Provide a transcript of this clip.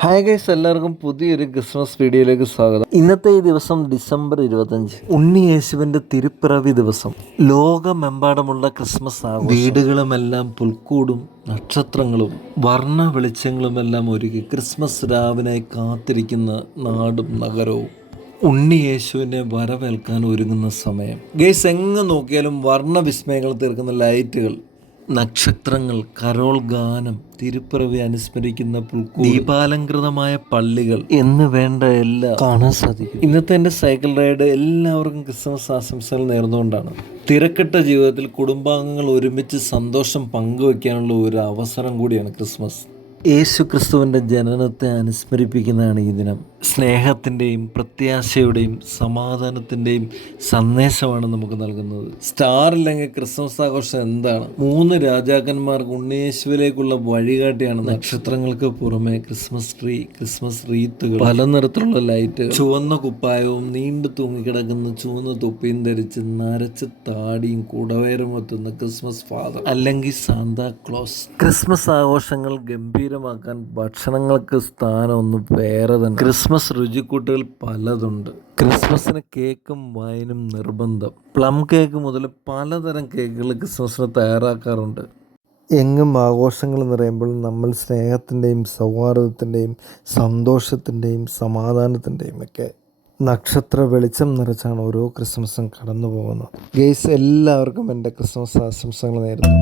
Hi guys, എല്ലാവർക്കും പുതിയൊരു Christmas വീഡിയോയിലേക്ക് സ്വാഗതം. ഇന്നത്തെ ഈ ദിവസം ഡിസംബർ 25, ഉണ്ണി യേശുവിൻ്റെ തിരുപ്പിറവി ദിവസം. ലോകമെമ്പാടുമുള്ള ക്രിസ്മസ് ആഘോഷം. വീടുകളുമെല്ലാം പുൽക്കൂടും നക്ഷത്രങ്ങളും വർണ്ണ വെളിച്ചങ്ങളുമെല്ലാം ഒരുക്കി ക്രിസ്മസ് രാവിനായി കാത്തിരിക്കുന്ന നാടും നഗരവും. ഉണ്ണി യേശുവിനെ വരവേൽക്കാൻ ഒരുങ്ങുന്ന സമയം. ഗൈസ്, എങ്ങ് നോക്കിയാലും വർണ്ണ വിസ്മയങ്ങൾ തീർക്കുന്ന ലൈറ്റുകൾ, നക്ഷത്രങ്ങൾ, കരോൾ ഗാനം, തിരുപ്പിറവി അനുസ്മരിക്കുന്ന പുൽക്കൂട്, ദീപാലങ്കൃതമായ പള്ളികൾ എന്ന് വേണ്ട എല്ലാം കാണാൻ സാധിക്കും. ഇന്നത്തെ എൻ്റെ സൈക്കിൾ റൈഡ് എല്ലാവർക്കും ക്രിസ്മസ് ആശംസകൾ നേർന്നുകൊണ്ടാണ്. തിരക്കിട്ട ജീവിതത്തിൽ കുടുംബാംഗങ്ങൾ ഒരുമിച്ച് സന്തോഷം പങ്കുവയ്ക്കാനുള്ള ഒരു അവസരം കൂടിയാണ് ക്രിസ്മസ്. യേശു ക്രിസ്തുവിൻ്റെ ജനനത്തെ അനുസ്മരിപ്പിക്കുന്നതാണ് ഈ ദിനം. സ്നേഹത്തിൻ്റെയും പ്രത്യാശയുടെയും സമാധാനത്തിൻ്റെയും സന്ദേശമാണ് നമുക്ക് നൽകുന്നത്. സ്റ്റാർ ഇല്ലെങ്കിൽ ക്രിസ്മസ് ആഘോഷം എന്താണ്? 3 രാജാക്കന്മാർക്ക് ഉണ്ണിയേശുവിലേക്കുള്ള വഴികാട്ടിയാണ്. നക്ഷത്രങ്ങൾക്ക് പുറമെ ക്രിസ്മസ് ട്രീ, ക്രിസ്മസ് റീത്തുകൾ, പല നിറത്തിലുള്ള ലൈറ്റുകൾ, ചുവന്ന കുപ്പായവും നീണ്ടു തൂങ്ങിക്കിടക്കുന്ന ചുവന്ന തൊപ്പിയും ധരിച്ച് നരച്ച താടിയും കുടവേറും എത്തുന്ന ക്രിസ്മസ് ഫാദർ അല്ലെങ്കിൽ സാന്താ ക്ലോസ്. ക്രിസ്മസ് ആഘോഷങ്ങൾ ഗംഭീരമാക്കാൻ ഭക്ഷണങ്ങൾക്ക് സ്ഥാനം ഒന്ന് വേറെ തന്നെ. ക്രിസ്മസ് രുചിക്കൂട്ടുകൾ പലതുണ്ട്. ക്രിസ്മസിന് കേക്കും വൈനും നിർബന്ധം. പ്ലം കേക്ക് മുതൽ പലതരം കേക്കുകൾ ക്രിസ്മസിന് തയ്യാറാക്കാറുണ്ട്. എങ്ങും ആഘോഷങ്ങൾ നിറയുമ്പോൾ നമ്മൾ സ്നേഹത്തിൻ്റെയും സൗഹാർദ്ദത്തിൻ്റെയും സന്തോഷത്തിൻ്റെയും സമാധാനത്തിൻ്റെയും ഒക്കെ നക്ഷത്ര വെളിച്ചം നിറച്ചാണ് ഓരോ ക്രിസ്മസും കടന്നു പോകുന്നത്. ഗെയ്സ്, എല്ലാവർക്കും എൻ്റെ ക്രിസ്മസ് ആശംസകൾ നേരുന്നു.